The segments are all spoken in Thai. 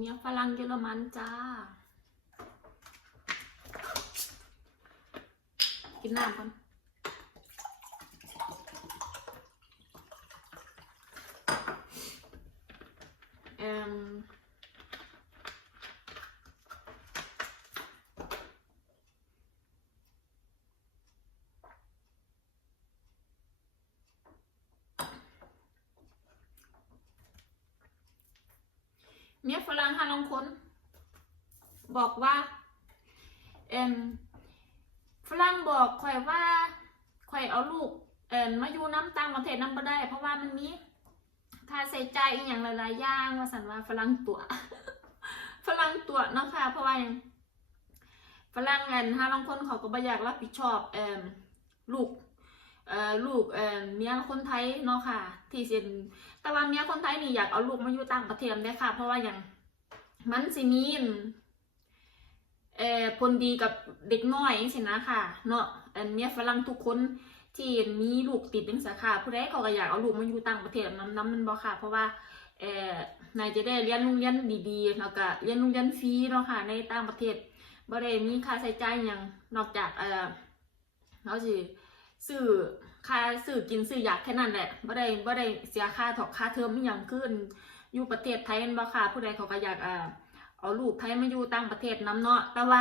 เมียฝรั่งเยอรมันจ้า กินน้ำก่อนเอิ่มเมียฝรั่งฮาลองคน บอกว่า เอ็มฝรั่งบอกข่อยว่า ข่อยเอาลูกเอ็มมาอยู่น้ำต่างประเทศน้ำบ่ได้ เพราะว่ามันมีค่าใช้จ่ายอย่างหลายๆอย่างว่าสันว่าฝรั่งตัว ฝรั่งตัวเนาะค่ะ เพราะว่าฝรั่งเอ็นฮาลางคนเขาก็บ่อยากรับผิดชอบเอ็มลูกเอ่อลูกเอ่อเมียคนไทยเนาะค่ะ ที่สิแต่ว่าเมียคนไทยนี่อยากเอาลูกมาอยู่ต่างประเทศได้ค่ะ เพราะว่าหยังมันสิมีนเอ่อผลดีกับเด็กน้อยจังซี่นะค่ะ เนาะ อันเนี้ยฝรั่งทุกคนที่มีลูกติดจังซี่ค่ะผู้ใดเขาก็อยากเอาลูกมาอยู่ต่างประเทศน้ำน้ำมันบ่ค่ะ เพราะว่าเอ่อนายจะได้เรียนโรงเรียนดีๆแล้วก็เรียนโรงเรียนฟรีเนาะค่ะในต่างประเทศบ่ได้มีค่าใช้จ่ายหยังนอกจากเอ่อเขาสิซื้อค่าซื้อกินซื้อยากแค่นั้นแหละบ่ได้บ่ได้เสียค่าถอกค่าเทอมอีหยังขึ้น อยู่ประเทศไทยบ่ค่ะ ผู้ใดเขาก็อยากเอ่อเอาลูกไทยมาอยู่ต่างประเทศน้ำเนาะแต่ว่า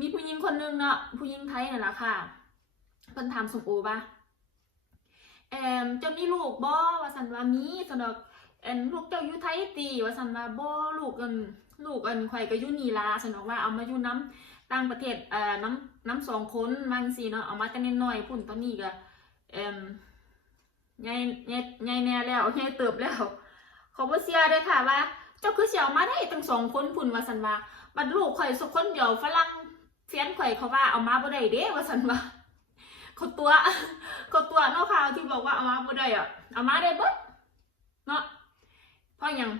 มีผู้หญิงคนนึงเนาะผู้หญิงไทยนี่นแหละค่ะ เพิ่นถามสมโอว่าแอมเจ้ามีลูกบ่ว่าสันว่ามีสนอกแอนลูกเจ้าอยู่ไทยตีว่าสันว่าบ่ลูกอันลูกอันข่อยก็อยู่นีล่ะสนอกว่าเอามาอยู่น้ำต่างประเทศเอ่อน้ำน้ำสองคนบางสิเนาะเอามาแต่น้อยๆพุ่นตอนนี้ก็เอ่มใหญ่ใหญ่ใหญ่แน่แล้วใหญ่เติบแล้วเขาบ่เสียเด้อค่ะว่า เจ้าคือเสียวมาได้ตั้งสองคนพุ่นว่าสันว่าบัดลูกข่อยสักคนเดียวฝรั่งเฟียนข่อยเขาว่าเอามาบ่ได้เด้ว่าสันว่า เขาตัวเขาตัวเนาะค่ะที่บอกว่าเอามาบ่ได้อะเอามาได้เบิดเนาะเพราะยัง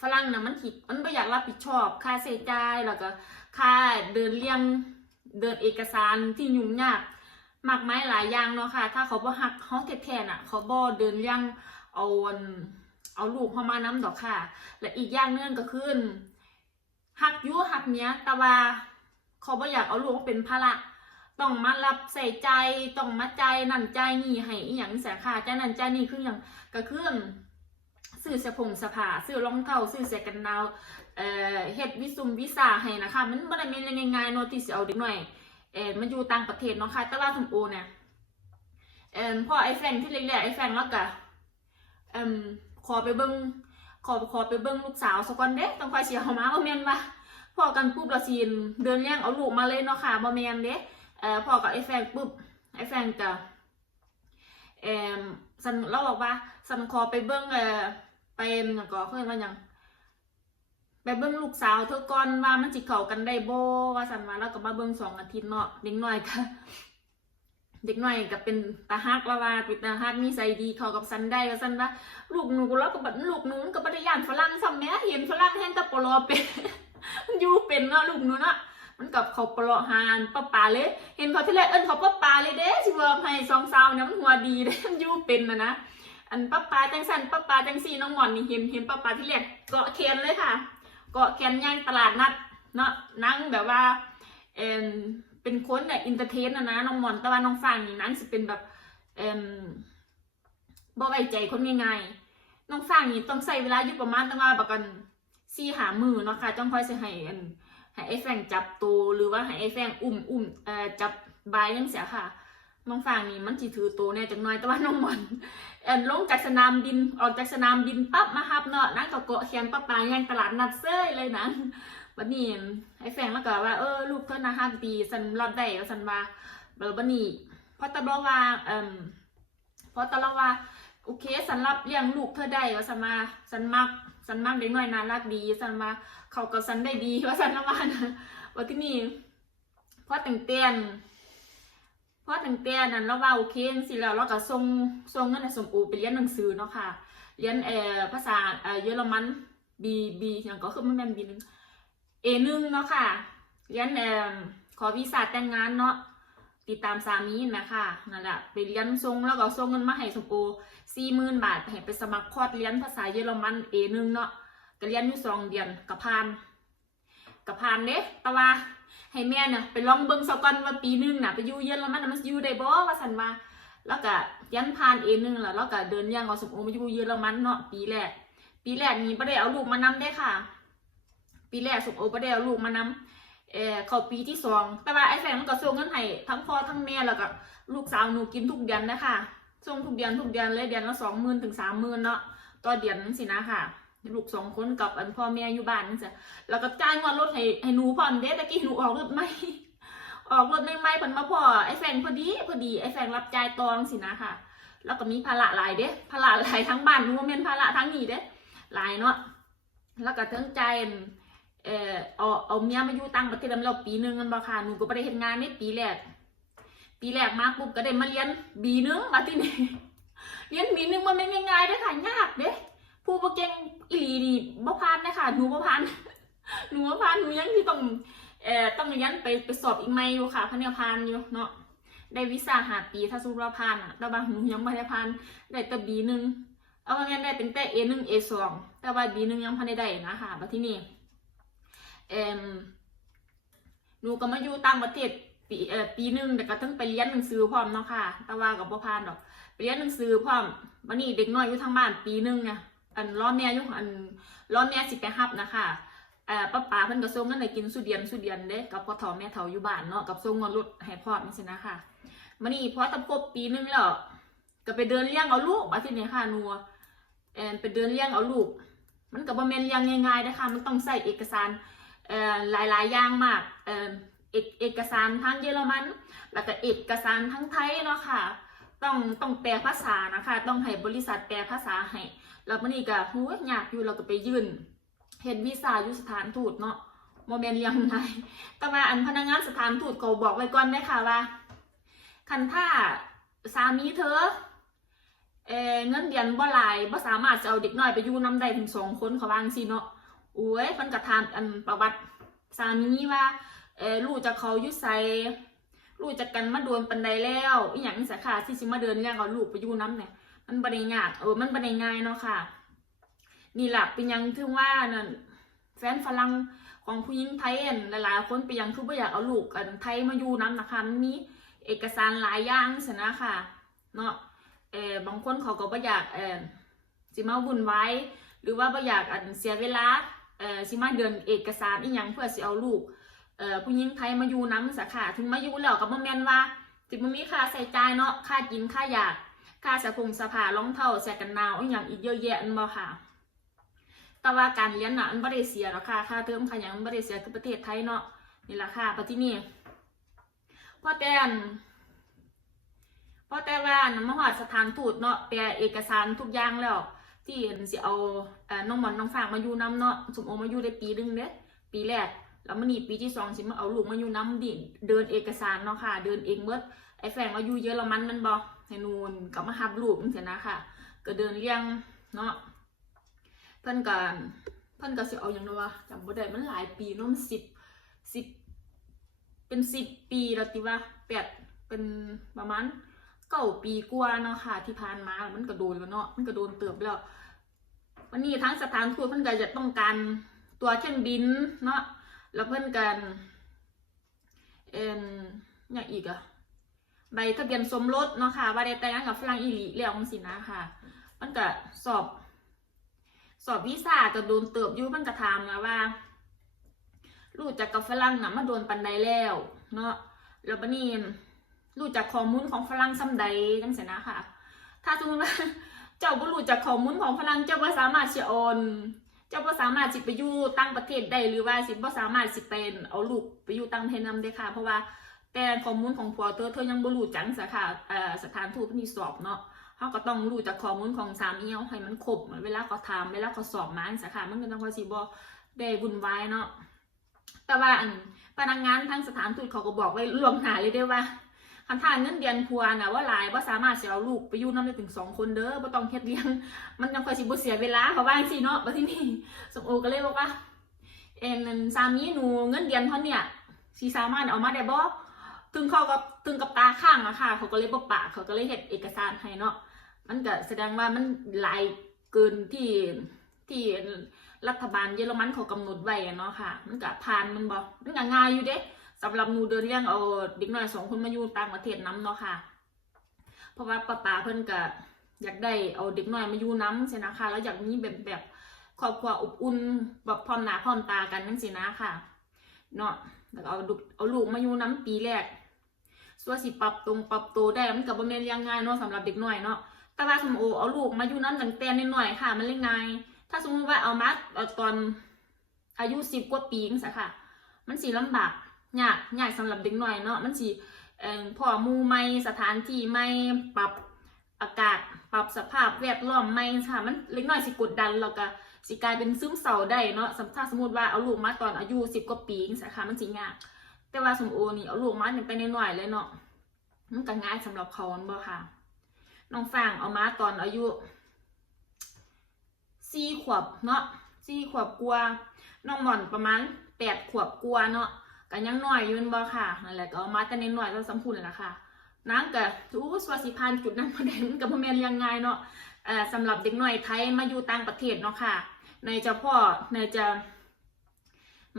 ฝรั่งนะมันผิดมันบ่อยากรับผิดชอบ ค่าใช้จ่ายแล้วก็ค่าเดินเรียงเดินเอกสารที่ยุ่งยากมากมายหลายอย่างเนาะค่ะ ถ้าเขาบ่ฮักเฮาแท้ๆน่ะ เขาบ่เดินเรียงเอาอันเอาลูกเข้ามาน้ำดอกค่ะ และอีกอย่างหนึงก็คือหักยุหักเนี้ยแต่ว่าเขาบ่อยากเอาลูกเป็นภาระ ต้องมารับใส่ใจต้องมาใจนั่นใจนี่ให้อีหยังเสียค่ะใจานั่นใจนี่คืออย่างก็คือซื้อเสอผงสอผ้าซื้อรองเท้าซื้อเสื้อกันหนาวเอ่อเฮ็ดวิซุมวิซาให้นะคะ มันบ่ได้แม่นง่ายๆเนาะที่สิเอาเด็กน้อยเอ่อมันอยู่ต่างประเทศเนาะค่ะแต่ว่าสมโอเนี่ยเอ่อพ่อไอ้แฟงที่เล็กๆไอ้แฟงแล้วก็เอ่มขอไปเบิ้งขอขอไปเบิ้งลูกสาวสักวันเด้ต้องคอยเสียเขามาบ่แม่นว่าพอกันปุ๊บเราซีนเดินเลี้ยงเอาลูกมาเลยเนาะค่ะบ่แม่นเด้ พอกับไอ้แฟนปุ๊บไอ้แฟนก็เอ่มสันเราบอกว่าสันขอไปเบิ้งเออไปหยังก็เพิ่นว่าหยังไปเบิ้งลูกสาวเธอก่อนว่ามันสิเข้ากันได้โบว่าสันว่าแล้วก็มาเบิ้งสองอาทิตย์เนาะเด็กน้อยก็เด็กน้อยก็เป็นตาฮักละว่าเป็นตาฮักมีใส่ดีเขากับซันได้ว่าซันว่าลูกหนูแล้วก็บัดลูกหนูก็บ่ได้ย่านฝรั่งซ้ำแม่เห็นฝรั่งแห้งกับปลอเป็นมันอยู่เป็นเนาะลูกหนูเนาะ มันกับเขาปลอหานป้าป่าเลย เห็นเขาที่แรกเอิ้นเขาป้าป่าเลยเด้สิว่าให้สองสาวเนี่ยมันหัวดีเด้มันยู่เป็นนะนะอันป้าป่าจังสันป้าป่าจังสี่น้องหมอนนี่เห็นเห็นป้าป่าที่แรกเกาะแขนเลยค่ะ เกาะแขนย่างตลาดนัดเนาะนั่งแบบว่าเอ็นเป็นคนเนี่ยอินเตอร์เทนนะนะน้องหมอนแต่ว่าน้องฟางนี่นั้นสิเป็นแบบเอ่มบ่ไว้ใจคนง่ายๆน้องฟางนี่ต้องใช้เวลาอยู่ประมาณตั้งว่าประกันสี่หามือเนาะค่ะจ้องค่อยใสิให้อัน ให้ไอ้แฟงจับตัวหรือว่าให้ไอ้แฟงอุ้มอุ้มเอ่อจับบายยังเสียค่ะน้องฟางนี่มันสิถือตัวแน่จังน้อยแต่ว่าน้องมอนเอ็นลงจากสนามบินออกจากสนามบินปั๊บมาฮับเนาะนั่งก็เกาะแขนป้าปาย่างตลาดนัดเซ้ยเลยนะบัดนี้ไอ้แฟงแล้วก็ว่าเออลูกเพิ่นนะฮักดีสันรับได้ว่าสันว่าแล้วบัดนี้พอตะบอกว่าเอ่มพอตะเราว่า โอเคสันรับเลี้ยงลูกเธอได้ว่าสันมาสันมักสันมักเด็กน้อยน่ารักดีสันมาเขากับสันได้ดีว่าสันละวานะว่าที่นี่พอแต่งเตียนพอแต่งเตียนนั่นเราว่าโอเคสิแล้วเราก็ส่งส่งเงินสมโอไปเรียนหนังสือเนาะค่ะเรียนเอ่อภาษาเอ่อเยอรมันบีบีอย่างก็คือมันแม่นบีนึงเอหนึ่งเนาะค่ะเรียนเอ่อขอวีซ่าแต่งงานเนาะติดตามสามีนะคะนั่นแหละไปเรียนทรงแล้วก็ส่งเงินมาให้สมโอ สี่หมื่นบาทให้ไปสมัครคอร์สเรียนภาษาเยอรมันเอหนึ่งเนาะก็เรียนอยู่สองเดือนกับพานกับพานเด้แต่ว่าให้แม่น่ะไปลองเบิ่งซะก่อนว่าปีหนึ่งน่ะไปอยู่เยอรมันนะมันสิอยู่ได้บ่ว่าซั่นว่าแล้วก็ยันพานเอหนึงแล้วแล้วก็เดินย่างเอาสมโอมาอยู่เยอรมันเนาะปีแรกปีแรกนี้บ่ได้เอาลูกมานำได้ค่ะ ปีแรกสมโอบ่ได้เอาลูกมานำเออเขาปีที่สองแต่ว่าไอ้แฟนมันก็ส่งเงินให้ทั้งพ่อทั้งแม่แล้วก็ลูกสาวหนูกินทุกเดือนนะคะ ส่งทุกเดือนทุกเดือนเลยเดือนละสองหมื่นถึงสามหมื่นเนาะต่อเดือนนั่นสินะค่ะลูกสองคนกับอันพ่อแม่อยู่บ้านนั่นสิแล้วก็จ่ายงวดรถให้ให้หนูพร้อมเด้ตะกี้หนูออกรถไม่ออกรถไม่ไม่เพิ่นมาพ่อไอ้แฟนพอดีพอดีไอ้แฟนรับจ่ายตองสินะค่ะ แล้วก็มีภาระหลายเด้ภาระหลายทั้งบ้านหนูบ่แม่นภาระทั้งนี้เด้หลายเนาะแล้วก็เทิงใจเออเอาเอาเมียมาอยู่ต่างประเทศแล้วปีหนึงกันบ่ค่ะหนูก็ได้เฮ็ดงานในปีแรก ปีแรกมาปุ๊บก็ได้มาเรียนบีหนึงมาที่นี่เรียนบีหนึงมันไม่ง่ายๆเด้อค่ะยากเด้ผู้บ่เก่งอีหลีนี่บ่ผ่านเด้อค่ะหนูบ่ผ่านหนูบ่ผ่านหนูยังที่ต้องเอ่อต้องเรียนไปไปสอบอีกไม่อยู่ค่ะพนเนียพานอยู่เนาะได้วีซ่าหาปีถ้าสู้เราพานอะแต่บางหนูยังไม่ได้พานได้แต่บีหนึ่งเอาว่างั้นได้เป็นแต่เอหนึ่งเอสองแต่ว่าบีหนึ่งยังพันได้ได้นะคะมาที่นี่เอ่มหนูก็มาอยู่ต่างประเทศ ปีเอ่อปีหนึ่งแต่ก็ต้องไปเรียนหนังสือพร้อมเนาะค่ะแต่ว่ากับบ่อพานดอกไปเรียนหนังสือพร้อมวันนี้เด็กน้อยอยู่ทางบ้านปีหนึ่งเนี่ยอันล้อแม่อยู่อันล้อแม่สิไปฮับนะคะเอ่อป้าป๋าเพิ่นก็ส่งเงินให้กินสุเดียนสุเดียนเด้กับพ่อเฒ่าแม่เฒ่าอยู่บ้านเนาะกับส่งเงินรถให้พ่อนี่สินะค่ะมื้อนี้พอตะครบปีหนึงแล้วก็ไปเดินเลี้ยงเอาลูกมาที่นี่ค่ะนัวเอ่อไปเดินเลี้ยงเอาลูก มันก็บ่แม่นเลี้ยงง่ายๆนะคะมันต้องใส่เอกสารเอ่อหลายๆอย่างมากเอ่อ เอกเอกสารทั้งเยอรมัน แล้วก็เอกสารทั้งไทยเนาะค่ะ ต้องต้องแปลภาษานะคะ ต้องให้บริษัทแปลภาษาให้ แล้วมื้อนี้ก็หูยยากอยู่เราก็ไปยื่นเห็นวีซ่าอยู่สถานทูตเนาะโมเมนต์ยังไงแต่ว่าอันพนักงานสถานทูตก็บอกไว้ก่อนได้ค่ะว่า คันถ้าสามีเธอเอเงินเดือนบ่หลายบ่สามารถจะเอาเด็กน้อยไปอยู่นํได้ถึงสองคนเขาวางสิเนาะโอ้ยมันก็ถามอันประวัติสามีว่า เออลูกจะเขายู่ไสลูกจะกันมาโดนปันใดแล้วอีหยังสาขาที่สิมาเดินเรื่องเอาลูกไปอยู่น้ำเนี่ยมันบ่ไดยากเออมันบ่ไดง่ายเนาะค่ะ นี่แหละเป็นยังถึงว่านั่นแฟนฝรั่งของผู้หญิงไทยอันหลายๆคนเป็นยังคือบ่อยากเอาลูกอันไทยมาอยู่น้ำนะคะมันมีเอกสารหลายอย่างสนะค่ะเนาะเออบางคนเขาก็บ่อยากเออสิมาวุ่นวายหรือว่าบ่อยากอันเสียเวลาเออสิมาเดินเอกสารอีหยังเพื่อสิเอาลูก ออผู้หญิงไทยมาอยู่น้ำสาขาถึงมาอยู่แล้วก็บ่แม่นว่าสิบ่มีค่าใช้จ่ายเนาะค่ากินค่าอยากค่าเสะพงสะพารองเท้าเสื้อกันหนาวอีหยังอีกเยอะแยะอันบ่ค่ะ แต่ว่าการเรียนน่ะมันไม่ได้เสียหรอกค่ะค่าเทอมค่าหยังมันไม่ได้เสียคือประเทศไทยเนาะนี่แหละค่ะปที่นี่พอแต่นพ่อแต่ว่าอันมาหอดสถานทูตเนาะแปลเอกสารทุกอย่างแล้ว ที่อันสิเอาเอ่อน้องหมอนน้องฝากมาอยู่น้ำเนาะสมโอมาอยู่ได้ปีนึงเด้ปีแรก แล้วมันนี่ปีที่สองสิมาเอาลูกมาอยู่น้ำดิเดินเอกสารเนาะค่ะ เดินเองเมื่อไอ้แฟนมาอยู่เยอรมันมันบอกให้นูนกับมาหับลูกจังซี่นะค่ะ ก็เดินเลี้ยงเนาะเพิ่อนก็เพิ่อนก็สิเอาอย่างนั้นว่าจำบ่ได้มันหลายปีนาะมันสิบสิบเป็นสิบปีแล้วติว่าแปดเป็นประมาณเก้าปีกว่าเนาะค่ะ ที่ผ่านมามันก็โดนแล้วเนาะมันก็โดนเติบแล้ววันนี้ทั้งสถานทูตเพิ่อนก็จะต้องการตัวเครื่องบินเนาะ แล้วเพิ่อนกันเอ็นอย่างอีกอะใบทะเบียนสมรสเนาะค่ะว่าได้แต่งงานกับฝรั่งอีหลีแล้วจังซี่นะค่ะ มันก็สอบ สอบวีซ่าจะโดนเติบยู่มันก็ถามนะว่ารู้จักกับฝรั่งนะมาโดนปันใดแล้ว เนาะแล้วบนี้รู้จักข้อมูลของฝรั่งซ้ำใดจังซี่นะค่ะ ถ้าสมมติว่าเจ้าบ่รู้จักข้อมูลของฝรั่งเจ้าบ่สามารถสิโอน เจ้าบ่สามารถสิไปอยู่ต่างประเทศได้หรือว่าสิบ่สามารถสิเป็นเอาลูกไปอยู่ต่างประเทศนำได้ค่ะ เพราะว่าแต่ข้อมูลของผัวเธอเธอยังบ่รู้จังสาขาสถานทูตที่สอบเนาะเขาก็ต้องรู้จากข้อมูลของสามีเขาให้มันครบเวลาเขาถามเวลาเขาสอบมาสาขามันก็ต้องคอยสิบอได้วุ่นวายเนาะแต่ว่าอันพนักงานทางสถานทูตเขาก็บอกไว้ล่วงหน้าเลยได้ว่า คันท่าเงินเดือนพัวน่ะว่าหลายว่าสามารถจะเอาลูกไปอยู่น้ำได้ถึงสองคนเด้อบ่ต้องเฮ็ดเลี้ยง มันยังคอยสิบ่เสียเวลาเขาบ้างสิเนาะบัดที่นี้สมโอก็เลยบอกว่าเอ็นนั่นสามีหนูเงินเดือนเท่าเนี่ยสิสามารถเอามาได้บ่ถึงเขากับถึงกับตาข้างอะค่ะ เขาก็เลยบ่ปากเขาก็เลยเฮ็ดเอกสารให้เนาะมันก็แสดงว่ามันหลายเกินที่ที่รัฐบาลเยอรมันเขากำหนดไว้อะเนาะค่ะ มันก็ผ่านมันบ่มันก็ง่ายอยู่เด้ สำหรับหนูเดินเลี้ยงเอาเด็กน้อยสองคนมาอยู่ต่างประเทศน้ำเนาะค่ะ เพราะว่าป้าป๋าเพิ่นก็อยากได้เอาเด็กน้อยมาอยู่น้ำใช่นะคะแล้วอยากมีแบบแบบครอบครัวอบอุ่นแบบพร้อมหน้าพร้อมตากันนั่นสินะค่ะเนาะแล้วเอาลูกเอาลูกมาอยู่น้ำปีแรกส่วนสิปรับตรงปรับโตได้มันกับบ่แม่นเลี้ยังง่ายเนาะสำหรับเด็กน้อยเนาะแต่ว่าสมโอเอาลูกมาอยู่น้ำตั้งแต่น้อยค่ะ มันเล่นง่ายถ้าสมมติว่าเอามาตอนอายุสิบกว่าปีจังซี่ค่ะ มันสิลำบาก ยากยากสำหรับเด็กหน้อยเนาะมันสิพ่อมู่ใหม่สถานที่ใหม่ปรับอากาศปรับสภาพแวดล้อมใหม่ค่ะมันเล็กน้อยสิกดดันแล้วก็สิกลายเป็นซึมเศร้าได้เนาะสมถ้าสมมติว่าเอาลูกมาตอนอายุสิบกว่าปีจังซี่ค่ะมันสิยาก แต่ว่าสมโอนี่เอาลูกมาตั้งแต่น้อยเลยเนาะมันก็ง่ายสำหรับเขาบ่ค่ะน้องฟางเอามาตอนอายุสี่ขวบเนาะสี่ขวบกว่าน้องหม่อนประมาณแปดขวบกว่าเนาะ ก็ยังหน้อยยู่แม่นบ่ค่ะนั่นแหละก็เอามาแต่น้อยๆแล้วสัมพูนนั่นแหละค่ะนางก็อู้สวัสดิพันจุดนั้นมาได้มันก็บ่แม่นยังไงเนาะเอ่อสำหรับเด็กหน้อยไทยมาอยู่ต่างประเทศเนาะค่ะ ในจะพ่อในจะ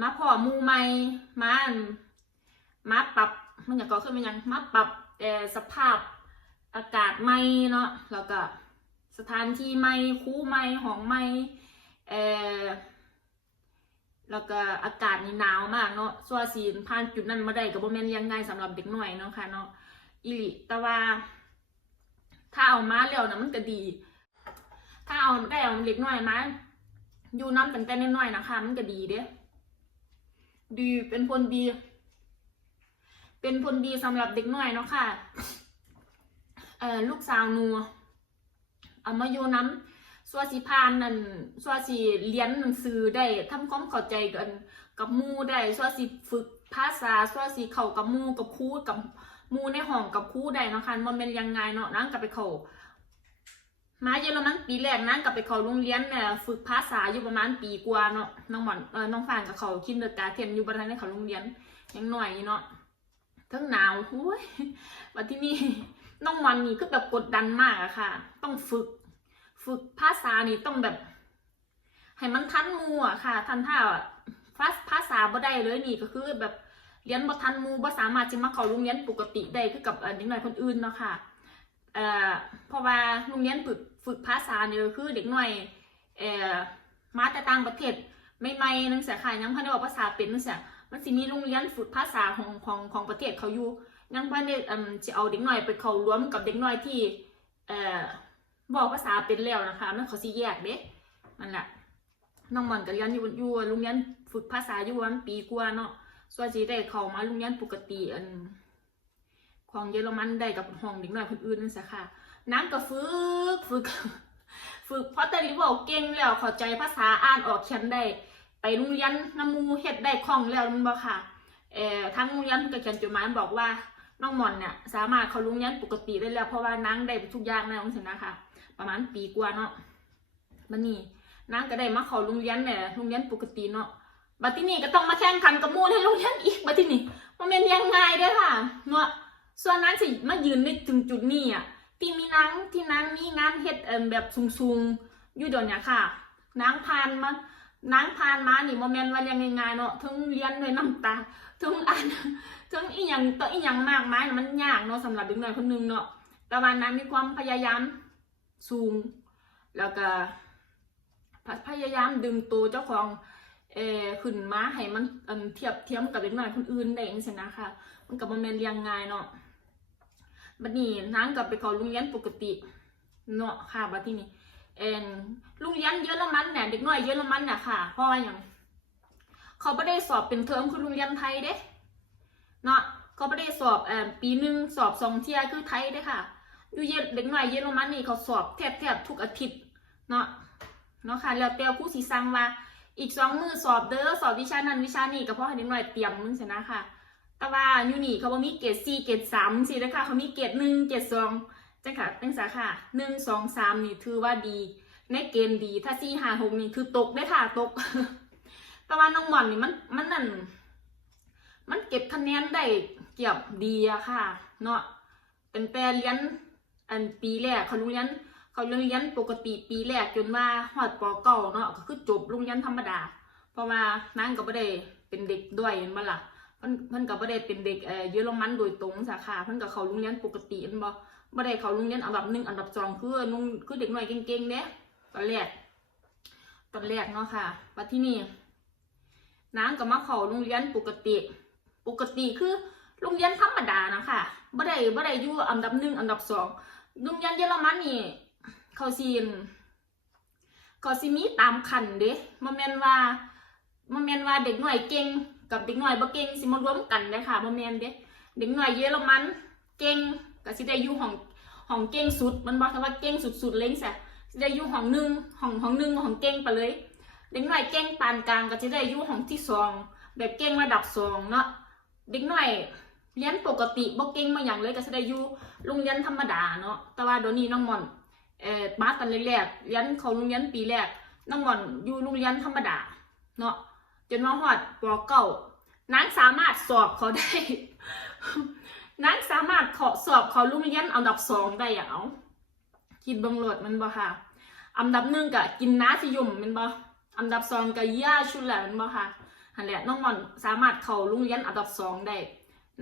มาพ่อมู่ใหม่มามาปรับมันอย่างก็คือมันยังมาปรับเอ่อสภาพอากาศใหม่เนาะแล้วก็สถานที่ใหม่คูใหม่ห้องใหม่เอ่อ แล้วก็อากาศนี่หนาวมากเนาะส่วสีผ่านจุดนั้นมาได้ก็บ่แมนเลี้ยังง่ายสำหรับเด็กหน้อยเนาะค่ะเนาะอีหลิแต่ว่า ถ้าเอามาแล้วนะมันก็ดี ถ้าเอาได้เอาเด็กหน้อยมาอยู่น้ำตั้งแต่น้อยๆนะคะ มันก็ดีเด้ดีเป็นคนดี เป็นผลดีสำหรับเด็กน้อยเนาะค่ะเอ่อลูกสาวหนูเอามาอยู่น้ำ สัวสิพานนั่นสัวสิเรียนหนังสือได้ทำความเข้าใจกันกับมูได้สัวสิฝึกภาษาสัวสิเข้ากับมูกับครูกับมูในห้องกับครูได้นะคะมันเป็นยังไงเนาะนั่งกับไปเข้ามาเยอรมันปีแรกนั่งกับไปเขาโรงเรียนเนี่ยฝึกภาษาอยู่ประมาณปีกว่าเนาะน้องหมอนเออน้องฟางกับเขาคินเดอร์การ์เทนอยู่บนนั้นในเขาโรงเรียนยังหน่อยเนาะทั้งหนาวหุ้ยวันที่นี่น้องมันนี่ก็แบบกดดันมากอะค่ะ ต้องฝึก ฝึกภาษานี่ต้องแบบ ให้มันทันมูอะค่ะ ทันท่าภาภาษาบ่ได้เลยนี่ก็คือแบบเรียนบ่ทันมูบ่สามารถจะมาเข้าโรงเรียนปกติได้คือกับเด็กน้อยคนอื่นเนาะค่ะเอ่อเพราะว่าโรงเรียนฝึกฝึกภาษาเนี่ยคือเด็กน้อยเอ่อมาแต่ต่างประเทศใหม่ๆนังเสียค่ะยังพันได้บอกภาษาเป็นนังเสียมันสิมีโรงเรียนฝึกภาษาของของของประเทศเขาอยู่ยังพันได้อืมจะเอาเด็กน้อยไปเข้ารวมกับเด็กน้อยที่เอ่อ บอกภาษาเป็นแล้วนะคะ มันเขาสิแยกเด้นั่นแหละน้องหมอนก็เรียนอยู่อยู่โรงเรียนฝึกภาษาอยู่วันปีกว่าเนาะส่วนสิได้เข้ามาโรงเรียนปกติอันของเยอรมันได้กับห้องเด็กน้อยคนอื่นนั่นสิค่ะน้ำก็ฝึกฝึกฝึกเพราะแต่ลิบอกเก่งแล้วเข้าใจภาษาอ่านออกเขียนได้ ไปโรงเรียนน้ำมูเฮ็ดได้คล่องแล้วมันบ่ค่ะเอ่อทั้งโรงเรียนก็เขียนจดหมายบอกว่าน้องหมอนเนี่ยสามารถเขาโรงเรียนปกติได้แล้วเพราะว่านางได้ทุกอย่างนะน้องสินะคะ ประมาณปีกว่าเนาะมันนี่นางก็ได้มาเข้าโรงเรียนเนี่ยโรงเรียนปกติเนาะบัดที่นี่ก็ต้องมาแข่งขันกับมู่ในโรงเรียนอีกบัดที่นี่มันเป็นยังไงเด้อค่ะเนาะส่วนนางสิมายืนในถึงจุดนี้อะที่มีนางที่นางมีงานเฮ็ดเอิ่มแบบสูงๆอยู่เดี๋ยวเนี้ค่ะนางผ่านมานางผ่านมานี่โมเมนต์ว่ายังไงเนาะทั้งเรียนด้วยน้ำตาทั้งอ่านทั้งอีหยังตัวอีหยังมากมายน่ะมันยากเนาะสำหรับเด็กน้อยคนหนึงเนาะแต่ว่านางมีความพยายาม สูง แล้วก็พยายามดึงตัวเจ้าของเอ่อขึ้นมาให้มันเทียบเทียมกับเด็กน้อยคนอื่นได้จังซี่นะคะมันก็บ่แม่นเรียงง่ายเนาะบัดนี้นางก็ไปข้าโรงเรียนปกติเนาะค่ะบัดที่นี้เอ็นโรงเรียนเยอรมันเนี่ยเด็กน้อยเยอรมันเนี่ยค่ะเพราะว่าอย่างเขาไม่ได้สอบเป็นเทอมคือโรงเรียนไทยเด้เนาะเขาไม่ได้สอบเออปีหนึ่งสอบสองเทียคือไทยเด้ค่ะ อยู่เยเด็กน้อยเยอรมันนี่เขาสอบแทบแทบทุกอาทิตย์เนาะเนาะค่ะแล้วแต่ครูสีสั่งว่าอีกสองมือสอบเด้อสอบวิชานั้นวิชานี้ก็เพราะให้เด็กน้อยเตรียมมึงชนะค่ะ แต่ว่าอยู่นี่เขาบ่มีเกรดสี่เกรดสามสินะคะเขามีเกรดหนึ่งเกรดสองจังค่ะจังสาค่ะหนึ่งสองสามนี่ถือว่าดีในเกณฑ์ดีถ้าสี่ห้าหกนี่คือตกได้ค่ะตก แต่ว่าน้องหมอนนี่มันมันนั่นมันเก็บคะแนนได้เกียบดีอะค่ะ เนาะเป็นแต่เรียน อันปีแรกเขาโรงเรียนเขาโรงเรียนปกติปีแรกจนว่าฮอดปอเก้าเนาะก็คือจบโรงเรียนธรรมดา เพราะว่านางก็บ่ได้เป็นเด็กด้วยเห็นบ่ล่ะเพิ่นเพิ่นก็บ่ได้เป็นเด็กเอ่อเยอรมันโดยตรงสาขาเพิ่นก็เขาโรงเรียนปกติเห็นบ่บ่ได้เขาโรงเรียนอันดับหนึ่งอันดับสองคือนุ่งคือเด็กหน้อยเก่งๆเด้ตอนแรกตอนแรกเนาะค่ะบัที่นี่นางก็มาเขาโรงเรียนปกติ ปกติคือโรงเรียนธรรมดานะคะบ่ได้บ่ได้อยู่อันดับหนึ่งอันดับสอง โรงเรียนเยอรมันนี่เขาสิเขาสิมีตามขันเด้บ่แมนว่าบ่แมนว่าเด็กหน้อยเก่งกับเด็กหน้อยบ่เก่งสิมารวมกันเด้ค่ะบ่แมนเด้เด็กหน้อยเยอรมันเก่งก็สิได้อยู่ห้องห้องเก่งสุด มันบ่ถ้าว่าเก่งสุดๆเลยจังซี่สิได้อยู่ห้องหนึ่งห้องห้องหนึ่งห้องเก่งไปเลย เด็กหน้อยเก่งปานกลางก็สิได้อยู่ห้องที่สองแบบเก่งระดับสองเนาะเด็กหน้อยเรียนปกติบ่เก่งมาอย่างเลยก็สิได้อยู่ โรงเรียนธรรมดาเนาะแต่ว่าเดี๋ยวนี้น้องมอนเอ่อมาตอนแรกๆเรียนเขาโรงเรียนปีแรกน้องมอนอยู่โรงเรียนธรรมดาเนาะจนมาฮอดปอเก้านางสามารถสอบเขาได้นางสามารถขอสอบเขาโรงเรียนอันดับสองได้อะเอาคิดบังโหลดมันบ่ค่ะอันดับหนึ่งก็กินน้าสิยมแมันบ่อันดับสองก็ย่าชุดแหละมันบ่ค่ะหันแหละน้องมอนสามารถเขาโรงเรียนอันดับสองได้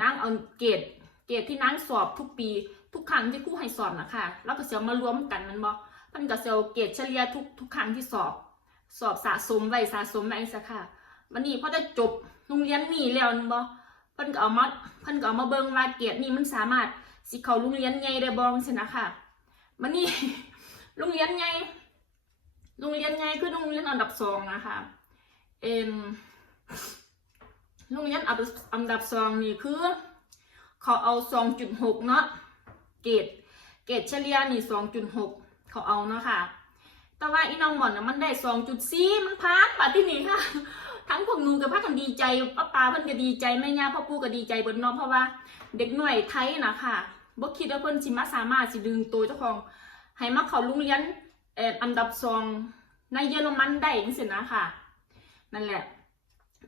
นางเอาเกรด รดที่นางสอบทุกปี ทุกครั้งที่ครูให้สอบนะคะแล้วก็เสียมารวมกันมันบ่มันก็เสียเกรดเฉลี่ยทุกทุกครั้งที่สอบ สอบสะสมไว้สะสมไว้ซะค่ะวันนี้พอได้จบโรงเรียนนี่แล้วแม่นบ่เพิ่นก็เอามาพิ่นก็เอามาเบิ่งว่าเกรดนี่มันสามารถสิเขาโรงเรียนใหญ่ได้บ่จังซี่นะคะวันนี้โรงเรียนใหญ่โรงเรียนใหญ่คือโรงเรียนอันดับสองนะคะเอ็มโรงเรียนอันดับสองนี่คือ เขาเอาสองจุดหกเนาะเกรดเกรดเฉลี่ยนี่สองจุดหกเขาเอาเนาะค่ะ แต่ว่าอีน้องหมอนน่ะมันได้สองจุดสี่มันพานป่ะที่นี่ค่ะ ทั้งพวกหนูกับพ่อกันดีใจป้าปาเพิ่นก็ดีใจแม่ย่าพ่อปู่ก็ดีใจบิดเนาะเพราะว่าเด็กหน่วยไทยนะค่ะบ่คิดว่าเพิ่นสิมาสามารถสิดึงตัวเจ้าของให้มาเข้าโรงเรียนเอ่ออันดับสองในเยอรมันได้จังซี่นะค่ะ นั่นแหละ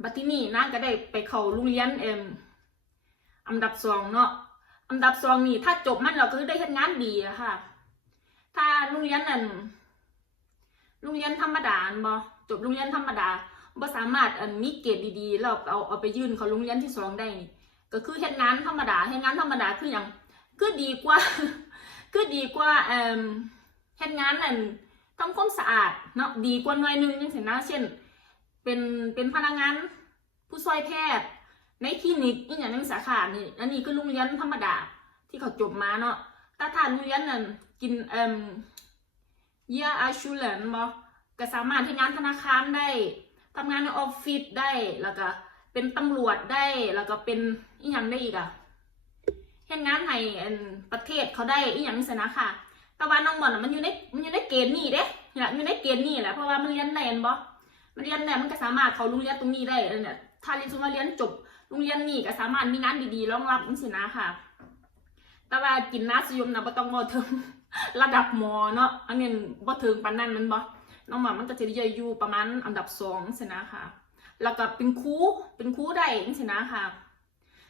บัดที่นี่นางก็ได้ไปเข้าโรงเรียนเอ็ม อันดับสองเนาะอันดับสองนี่ถ้าจบมันเราก็ได้เฮ็ดงานดีอะค่ะ ถ้าโรงเรียนนั่นโรงเรียนธรรมดาอันบ่จบโรงเรียนธรรมดาบ่สามารถอันมีเกรดดีๆแล้วเอาเอาไปยื่นเขาโรงเรียนที่สองได้ก็คือเฮ็ดงานธรรมดาเฮ็ดงานธรรมดาคือหยังคือดีกว่าคือดีกว่าเอ่มเฮ็ดงานนั่นทำความสะอาดเนาะดีกว่าหน่วยนึงจังซี่นะเช่น เป็นเป็นพนักงานผู้ช่วยแพทย์ ในคลินิกอีกอย่างหนึงสาขานี่อันนี้คือโรงเรียนธรรมดาที่เขาจบมาเนาะแต่ถ้าโรงเรียนนั่นกินเอ่มเยาอาชูเลนบ่ก็สามารถทำงานธนาคารได้ทำงานในออฟฟิศได้แล้วก็เป็นตำรวจได้แล้วก็เป็นอีกอย่างได้อีกอะเฮ็ดงานให้อันประเทศเขาได้อีกอย่างนี้สินะค่ะ แต่ว่าน้องบอลน่ะมันอยู่ในมันอยู่ในเกณฑ์นี่เด้เนี่ยอยู่ในเกณฑ์นี่แหละเพราะว่ามันเรียนได้อันบ่มันเรียนเนี่ยมันก็สามารถเขาโรงเรียนตรงนี้ได้เนี่ยถ้าเรียนสมมติว่าเรียนจบ โรงเรียนนี่ก็สามารถมีงานดีๆรองรับนี่สินะค่ะ แต่ว่ากินน้าสยมนะบ่ต้องบ่ถึงระดับหมอเนาะอันนี้บ่ถึงปานนั้นมันบ่น้องหมามันก็จะได้อยู่ประมาณอันดับสองสินะค่ะ แล้วก็เป็นครูเป็นครูได้นี่สินะค่ะ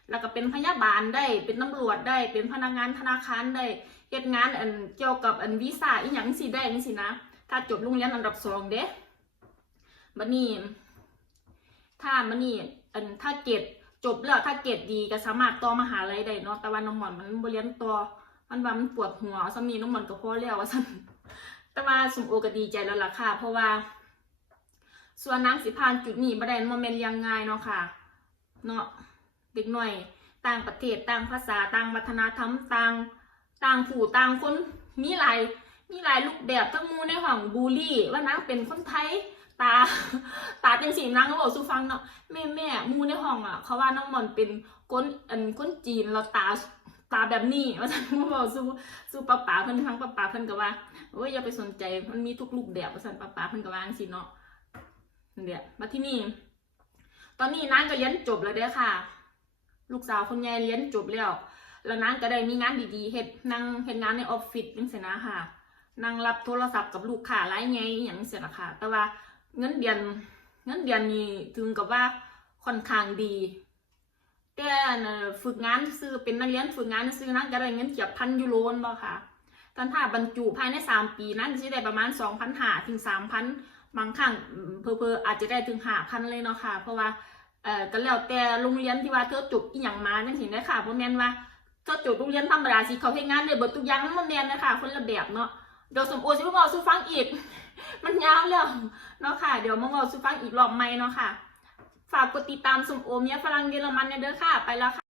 แล้วก็เป็นพยาบาลได้เป็นตำรวจได้เป็นพนักงานธนาคารได้เฮ็ดงานอันเกี่ยวกับอันวีซ่าอีหยังสิได้นี่สินะ ถ้าจบโรงเรียนอันดับสองเด้บันนี้ถ้ามันนี่อันถ้าเกรด จบแล้วถ้าเกรดดีก็สามารถต่อมหาลัยได้เนาะแต่ว่าน้องหมอนมันบ่เรียนต่อมันว่ามันปวดหัวซ้ำนี้น้องหมอนก็พอแล้วว่าซั่นแต่ว่าสมโอก็ดีใจแล้วล่ะค่ะ เพราะว่า ส่วนนางสิพานจุดนี้บ่ได้โมเมนต์ยังง่ายเนาะค่ะ เนาะเด็กหน่อยต่างประเทศต่างภาษาต่างวัฒนธรรมต่างต่างผู้ต่างคนมีหลายมีหลายรูปแบบทั้งมูในห้องบูลลี่ ว่านางเป็นคนไทย ตา ตาเป็นสีนางก็บอกสู้ฟังเนาะแม่แม่หมูในห้องอะ เขาว่าน้องหมอนเป็นคนอันคนจีนเราตาตาแบบนี้ว่าฉันก็บอกสู้สู้ป้าป๋าเพิ่นทั้งป้าป๋าเพิ่นก็ว่าโอ้ยอย่าไปสนใจมันมีทุกรูปแบบว่าฉันป้าป๋าเพิ่นก็ว่าจังซี่เนาะเดี๋ยวมาที่นี่ ตอนนี้นางก็เรียนจบแล้วเด้อค่ะ ลูกสาวคนใหญ่เรียนจบแล้วแล้วนางก็ได้มีงานดีๆเฮ็ดนั่งเฮ็ดงานในออฟฟิศจังซี่นะค่ะนั่งรับโทรศัพท์กับลูกค้ารายใหญ่อย่างเสียละค่ะแต่ว่า เงินเดือนเงินเดือนนี่ถึงกับว่าค่อนข้างดีแต่ฝึกงานซื้อเป็นนักเรียนฝึกงานซื้อนักก็ได้เงินเกือบพันยูโรนบ่ค่ะกันถ้าบรรจุภายใน3ปีนั้นจะได้ประมาณ2,000หาถึง3,000บางครั้งเพอเพอๆอาจจะได้ถึง5,000เลยเนาะค่ะ เพราะว่าเอ่อก็แล้วแต่โรงเรียนที่ว่าเธอจบอีหยังมาจังซี่ได้ค่ะบ่แม่นว่าเธอจบโรงเรียนธรรมดาสิเขาเฮ็ดงานได้เบิดทุกอย่างมันแม่นนะคะคนละแบบเนาะเดี๋ยวสมโอสิมาบอกสู่ฟังอีก มันยาวแล้วเนาะค่ะ เดี๋ยวมาบอกสู่ฟังอีกรอบใหม่เนาะค่ะ ฝากกดติดตามสมโอเมียฝรั่งเยอรมันเนี่ยเด้อค่ะ ไปแล้วค่ะ